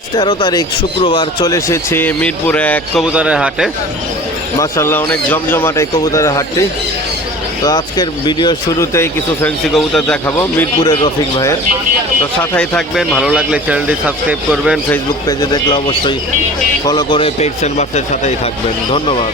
13 তারিখ শুক্রবার চলে এসেছি মিরপুরে এক কবুতরের হাটে। মাশাআল্লাহ অনেক জমজমাট এই কবুতরের হাটটি। তো আজকের ভিডিওর শুরুতেই কিছু ফ্যান্সি কবুতর দেখাবো মিরপুরের রফিক ভাইয়ের। তো সাথেই থাকবেন, ভালো লাগলে চ্যানেলটি সাবস্ক্রাইব করবেন, ফেসবুক পেজে দেখলে অবশ্যই ফলো করে পেটস এন্ড বার্ডসের সাথেই থাকবেন। ধন্যবাদ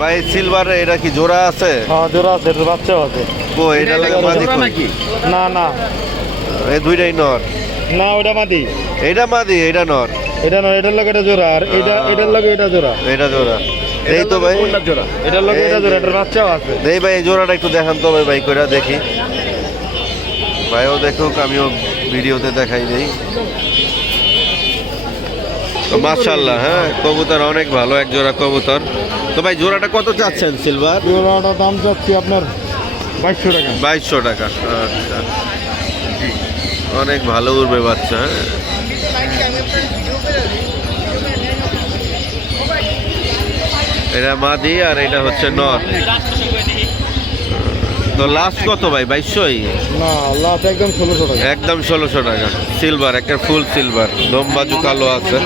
ভাই। সিলভার এটা কি জোড়া আছে? হ্যাঁ জোড়া আছে, এটা বাচ্চাও আছে। ও এটা লাগে মাদি নাকি? না না এই দুইটাই নর? না ওটা মাদি, এটা মাদি এটা নর। এটা না, এটার লগে এটা জোড়া, আর এটার লগে এটা জোড়া। এটা জোড়া। এই তো ভাই জোড়া। এটার লগে এটা জোড়া, এটার বাচ্চাও আছে। এই ভাই এই জোড়াটা একটু দেখান তো ভাই, ভাই করে দেখি। ভাইও দেখুক, আমিও ভিডিওতে দেখাই দেই। মাশাআল্লাহ, হ্যাঁ কবুতর অনেক ভালো, এক জোড়া কবুতর। তো ভাই জোড়াটা কত চাচ্ছেন সিলভার? জোড়াটা দাম চাচ্ছি আপনার 2200 টাকা। 2200 টাকা। আচ্ছা, অনেক ভালো উড়বে বাচ্চা। এটা মাদি আর এটা হচ্ছে নর। তো লাস্ট কত ভাই? 2200? না লাস্ট একদম 1600 টাকা। একদম 1600 টাকা। সিলভার, একটা ফুল সিলভার, লম্বাজু কালো আছে।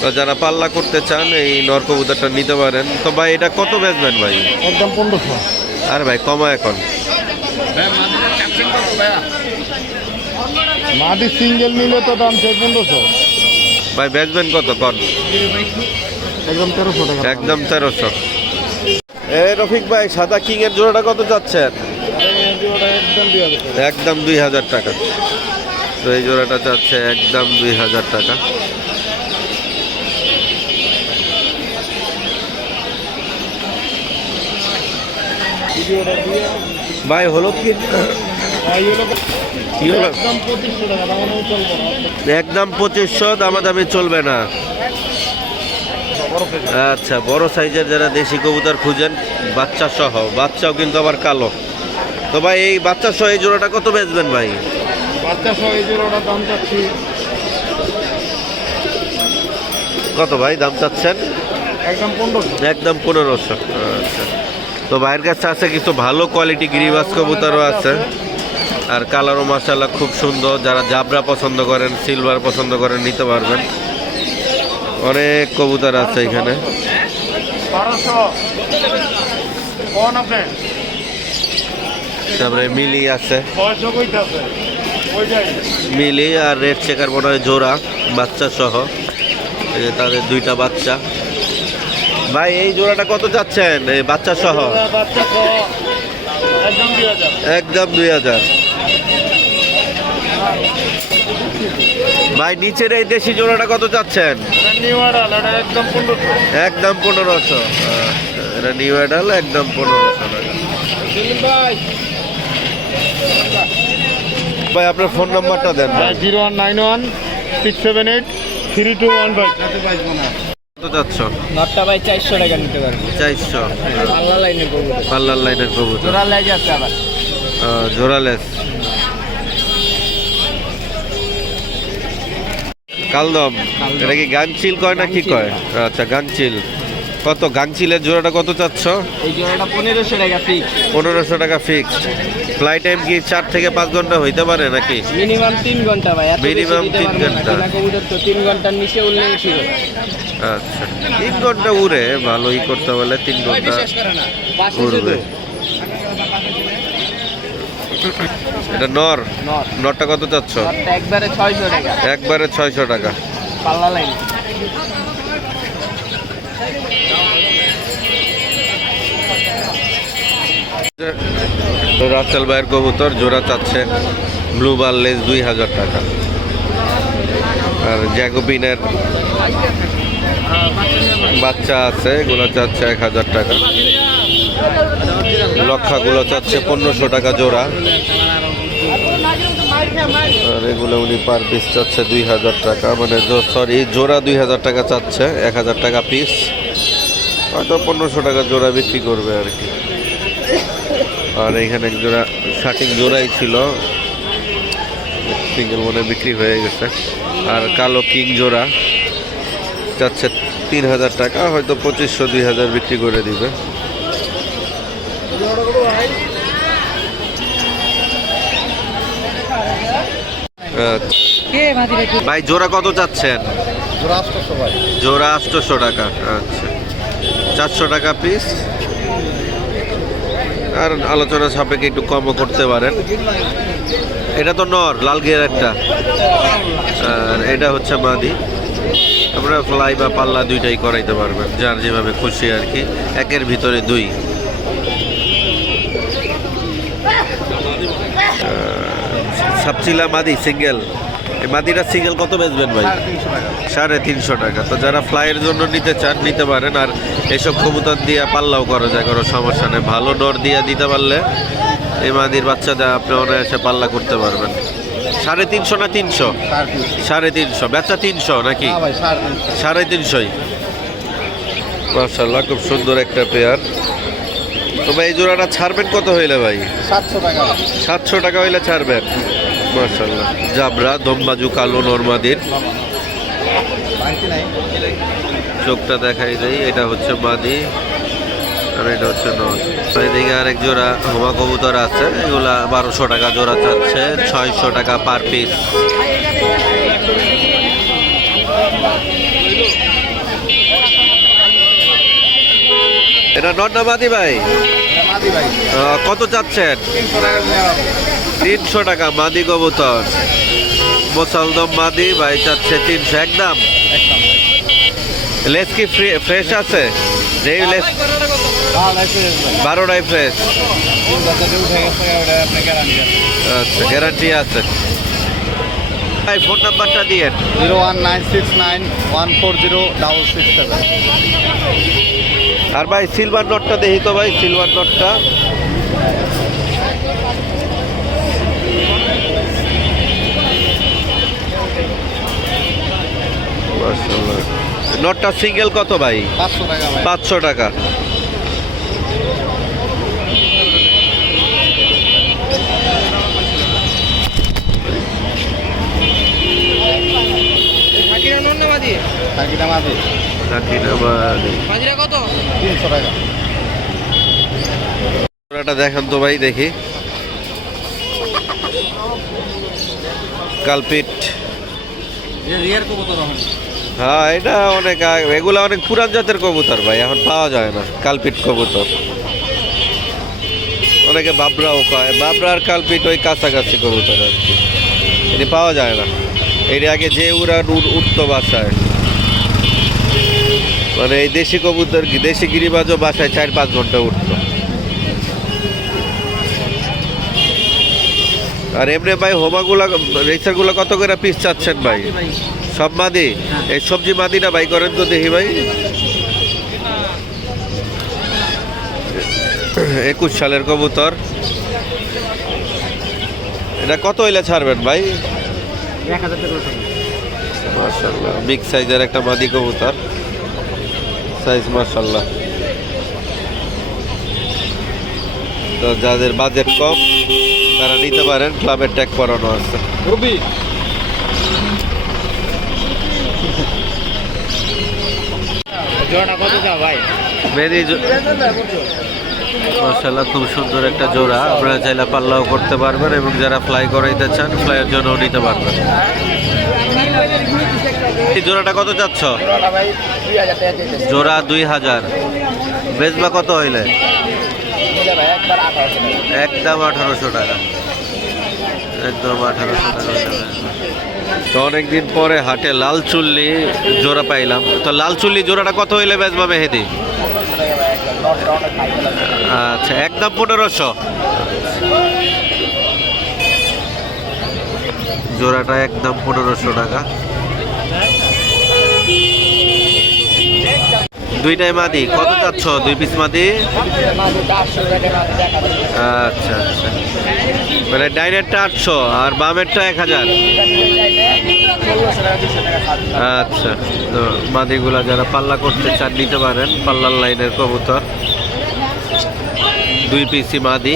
তো যারা পাল্লা করতে চান এই নর কবুতরটা নিতে পারেন। তো ভাই এটা কত বেচবেন ভাই? একদম 1500। আর ভাই কমা এখন। মাদি সিঙ্গেল নিলে তো দাম চাই 1500। ভাই বেচবেন কত কন? একদম 1300 টাকা। একদম 1300। এই রফিক ভাই সাদা কিং এর জোড়াটা কত চাচ্ছেন? জোড়াটা একদম 2000 টাকা। একদম 2000 টাকা। তো এই জোড়াটা চাচ্ছে একদম 2000 টাকা। ভাই হলো কি? কি হলো? একদম 2500 টাকা, দামাদামি চলবে না। একদম 2500, দামাদামি চলবে না। আচ্ছা, বড় সাইজের যারা দেশি কবুতর খুঁজেন বাচ্চা সহ, বাচ্চাও কিন্তু আবার কালো। তো ভাই এই বাচ্চা সহ এই জোড়াটা কত বেচবেন ভাই? বাচ্চা সহ এই জোড়াটার দাম চাচ্ছি কত ভাই দাম চাচ্ছেন? একদম 1500। একদম 1500। আচ্ছা, তো ভাইয়ের কাছে আছে কিছু ভালো কোয়ালিটি গিরিবাজ কবুতরও আছে, আর কালারও মাশাআল্লাহ খুব সুন্দর। যারা জাবরা পছন্দ করেন, সিলভার পছন্দ করেন, নিতে পারবেন। অনেক কবুতর আছে এখানে। 1200 কোন আপনি? তারপরে মিলি আছে, 600 কইতাছে ওইটাই। মিলি আর রেড চেকার মনে হয় জোড়া, বাচ্চা সহ। এই যে তাদের দুইটা বাচ্চা। ভাই এই জোড়াটা কত চাচ্ছেন এই বাচ্চা সহ? বাচ্চা সহ একদম 2000। একদম 2000। ভাই নিচের এই দেশি জোড়াটা কত চাচ্ছেন? নিউ অ্যাডাল, এটা একদম 1500। একদম 1500। এটা নিউ অ্যাডাল, একদম 1500 টাকা। ভাই ভাই আপনার ফোন নাম্বারটা দেন ভাই। 0191 678 3215। কত চাচ্ছ? নটটা ভাই 400 টাকা নিতে পারবে। 400। পাল্লা লাইনে করবো। পাল্লার লাইনের কবুতর, জোড়া লেগে আছে আবার। জোড়ালেস। কালদম, এটা কি গাংচিল কয় না কি কয়? আচ্ছা গাংচিল। কত গাংচিলের জোড়াটা কত চাচ্ছ? এই জোড়াটা 1500 টাকা ফিক্স। 1500 টাকা ফিক্সড। ফ্লাইট টাইম কি 4 থেকে 5 ঘন্টা হইতে পারে নাকি? মিনিমাম 3 ঘন্টা ভাই। এত Minimum বেশি দিতে 3 পারবো না। ঘন্টা। কিনা কবুতর তো 3 ঘন্টার নিচে উঠলেই ছিল। আচ্ছা, 3 ঘন্টা উড়ে ভালোই করতে বলে, 3 ঘন্টা বিশ্বাস করে না। পাশে উড়বে। এটা নর? নট। নরটা কত চাচ্ছ? নটটা একবারে 600 টাকা। একবারে 600 টাকা। পাল্লা লাইনে। রাসেল ভাইয়ের কবুতর জোড়া চাচ্ছে ব্লু বার লেস 2000 টাকা। আর জ্যাকোবিনের বাচ্চা আছে, এগুলো চাচ্ছে 1000 টাকা। লক্ষাগুলো চাচ্ছে 1500 টাকা জোড়া। আর এগুলো উনি পার পিস চাচ্ছে 2000 টাকা, মানে সরি জোড়া 2000 টাকা চাচ্ছে, 1000 টাকা পিস। হয়তো 1500 টাকা জোড়া বিক্রি করবে আর কি। আর এখানে এক জোড়া শার্টিং জোড়াই ছিল, সিঙ্গেল মনে বিক্রি হয়ে গেছে। আর কালো কিং জোড়া চাচ্ছে 3000 টাকা, হয়তো 2500-2000 বিক্রি করে দিবে। আচ্ছা। ভাই জোড়া কত চাচ্ছেন? জোড়া 800 টাকা। আচ্ছা, 400 টাকা পিস। আর আলোচনা সাপেক্ষে একটু কমও করতে পারেন। এটা তো নর, লাল গিয়ার একটা, আর এটা হচ্ছে মাদি। আপনারা ফ্লাই বা পাল্লা দুইটাই করাইতে পারবেন, যার যেভাবে খুশি আর কি। একের ভিতরে দুই। সাপচিলা মাদি সিঙ্গেল। এই মাদিটা সিঙ্গেল কত বেচবেন ভাই? 350 টাকা। তো যারা ফ্লাইয়ের জন্য নিতে চান নিতে পারেন। আর এসব কবুতর দিয়ে পাল্লাও করা যায়, কোনো সমস্যা নেই। ভালো নর দিয়ে দিতে পারলে এই মাদির বাচ্চাটা আপনি অনায়াসে পাল্লা করতে পারবেন। 350 না 300? 350। বেচা 300 নাকি? 350। মাশাআল্লাহ, খুব সুন্দর একটা পেয়ার। তো ভাই এই জোড়াটা ছাড়বেন কত হইলে ভাই? 700 টাকা হইলে ছাড়বেন। মাশাআল্লাহ, জাবরা দমবাজু কালো নরমাদির। চোখটা দেখাই দেই, এটা হচ্ছে মাদি আর এটা হচ্ছে নর। এদিকে আরেক জোড়া হোমা কবুতর আছে, এগুলা 1200 টাকা জোড়া চাচ্ছে, 600 টাকা পার পিস। এটা নর না মাদি ভাই? কত চাচ্ছেন? 300 টাকা মাদি কবুতর। মোসালদম মাদি ভাই চাচ্ছে 300 একদম। লেস কি ফ্রেশ আছে? যেই লেস 12টাই ফ্রেশ। আচ্ছা, গ্যারান্টি আছে। ভাই ফোন নাম্বারটা দিয়েন। 01969140667। আর ভাই সিলভার নটটা দেখি তো ভাই, সিলভার নটটা। নটটা সিঙ্গেল কত ভাই? 500 টাকা। দেখেন তো ভাই, দেখি কালপিট। হ্যাঁ, এটা অনেক এগুলা অনেক পুরান জাতের কবুতর ভাই, এখন পাওয়া যায় না কালপিট কবুতর। অনেকে বাবরাও কয়, বাবরা আর কালপিট ওই কাছাকাছি কবুতর আর কি, এটি পাওয়া যায় না। এর আগে যে উড়ান উঠতো বাসায়, মানে এই দেশি কবুতর, দেশি গিরিবাজও বাসায় 4-5 ঘন্টা উঠতো। আর এমনি ভাই হোমাগুলা রেসারগুলো কত করে পিস চাচ্ছেন ভাই? সব মাদি? এই সবজি মাদিটা ভাই করেন তো দেখি ভাই। 21 সালের কবুতর। এটা কত হইলে ছাড়বেন ভাই? 1000 টাকা। মাশাআল্লাহ, বিগ সাইজের একটা মাদি কবুতর, সাইজ মাশাআল্লাহ। তো যাদের বাজেট কম তারা নিতে পারেন, ক্লাবের ট্যাগ করানো আছে। জোড়া কত দাও ভাই? মাশাআল্লাহ, খুব সুন্দর একটা জোড়া। আপনারা চাইলে পাল্লাও করতে পারবেন এবং যারা ফ্লাই করাইতে চান ফ্লাইয়ের জন্যও নিতে পারবেন। এই জোড়াটা কত চাচ্ছ? জোড়া 2000। বেচবা কত হইলে? একদম 1800 টাকা। একদম 1800 টাকা। তো অনেকদিন পরে হাটে লাল চুল্লি জোড়া পাইলাম। তো লাল চুল্লি জোড়াটা কত হইলে বেচবা মেহেদি? আচ্ছা, একদম 1500। জোড়াটা একদম 1500 টাকা। দুইটাই মাদি। কত চাচ্ছ? 2 পিস মাদি। আচ্ছা আচ্ছা, মানে ডাইনেরটা 800 আর বামেরটা 1000। আচ্ছা, তো মাদিগুলা যারা পাল্লা করতে চান নিতে পারেন। পাল্লার লাইনের কবুতর, 2 পিসি মাদি।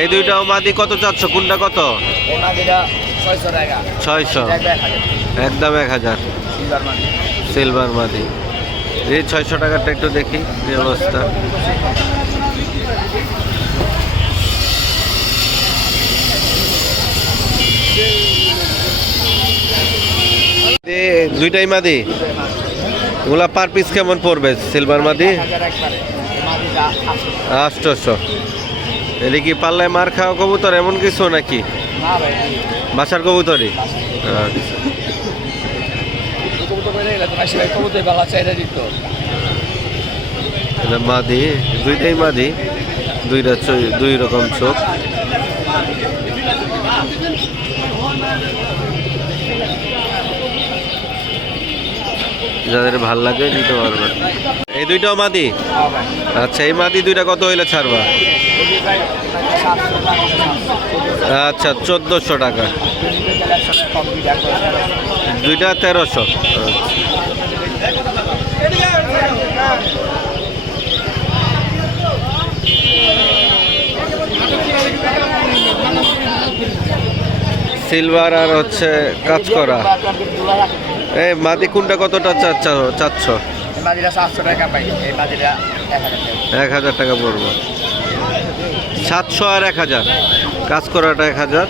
এই দুইটাও মাদি। কত চাচ্ছ? কোনটা কত? 600। একদম 1000। সিলভার মাদি। এই 600 টাকারটা একটু দেখি কি অবস্থা। দুইটাই মাদি? এগুলা পার পিস কেমন পড়বে সিলভার মাদি? 800। এটা কি পাল্লায় মার খাওয়া কবুতর এমন কিছু নাকি বাসার কবুতরই? এটা মাদি, দুইটাই মাদি, দুই রকম চোখ। যাদের ভাল লাগে নিতে পারবেন। এই দুইটাও মাদি? আচ্ছা, এই মাদি দুইটা কত হইলে ছাড়বা? আচ্ছা, 1400 টাকা। দুইটা 1300। সিলভার আর হচ্ছে কাজ করা। এই মাদি কোনটা কতটা চাচ্ছ? 1000 টাকা পড়বো। 700 আর 1000, কাজ করাটা 1000,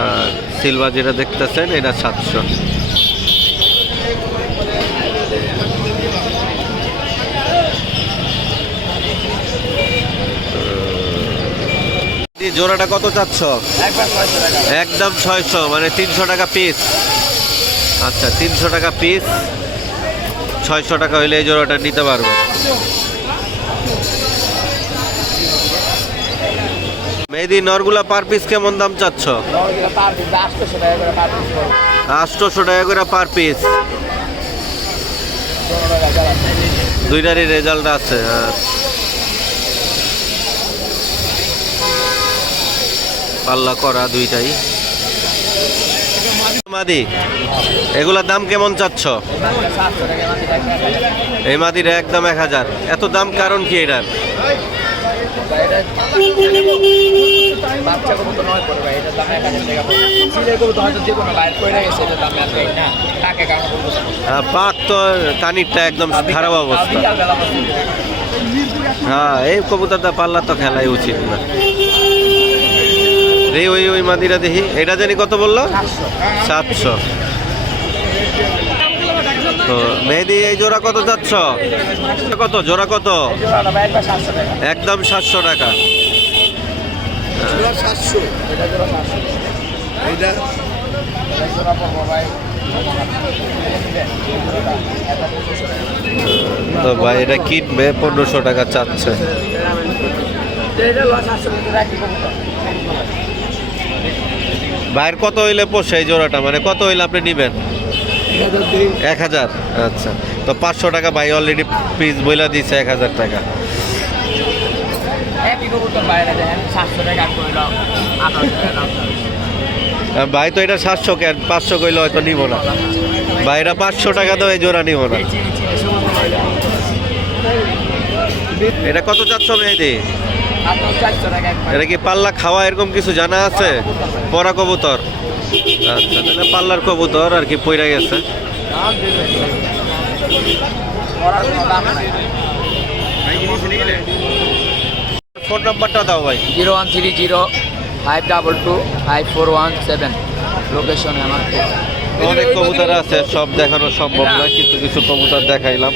আর সিলভার যেটা দেখতেছেন এটা 700। জোড়াটা কত চাচ্ছ? একদম 600, মানে 300 টাকা পিস। আচ্ছা, 300 টাকা পিস, 600 টাকা হইলে এই জোড়াটা নিতে পারবে। মেহেদি নরগুলা পার পিস কেমন দাম চাচ্ছ? 800 টাকা করে পার পিস। দুইটারই রেজাল্ট আছে। পাল্লা করা দুইটাই মাদি। এগুলার দাম কেমন চাচ্ছ? এই মাদির একদম 1000। এত দাম কারণ কি এটার? পাক তো কানিরটা একদম খারাপ অবস্থা। হ্যাঁ, এই কবুতরটা পাল্লা তো খেলাই উচিত না। ওই মাদিরা দেখি, এটা জানি কত বললো? 700। তো মেহেদি এই জোড়া কত যাচ্ছ? কত জোড়া কত? একদম 700 টাকা। তো ভাই এটা কিনবে 1500 টাকা চাচ্ছে। ভাইয়ের কত হইলে পোষে এই জোড়াটা, মানে কত হইলে আপনি নিবেন? 1000। আচ্ছা, তো 500 টাকা ভাই অলরেডি পিস বইলা দিছে 1000 টাকা। ভাই তো এটা 700 কেন, 500 কইলে হয়তো নিব না। ভাই এটা 500 টাকা তো এই জোড়া নিব না। এটা কত চাচ্ছ মেহেদি? এটা কি পাল্লা খাওয়া এরকম কিছু জানা আছে? পরা কবুতর? আচ্ছা, তাহলে পাল্লার কবুতর আর কি পইরা গেছে। ফোন নাম্বারটা দাও ভাই। 013052254117। লোকেশনে আমার অনেক কবুতর আছে, সব দেখানো সম্ভব নয়, কিন্তু কিছু কবুতর দেখাইলাম।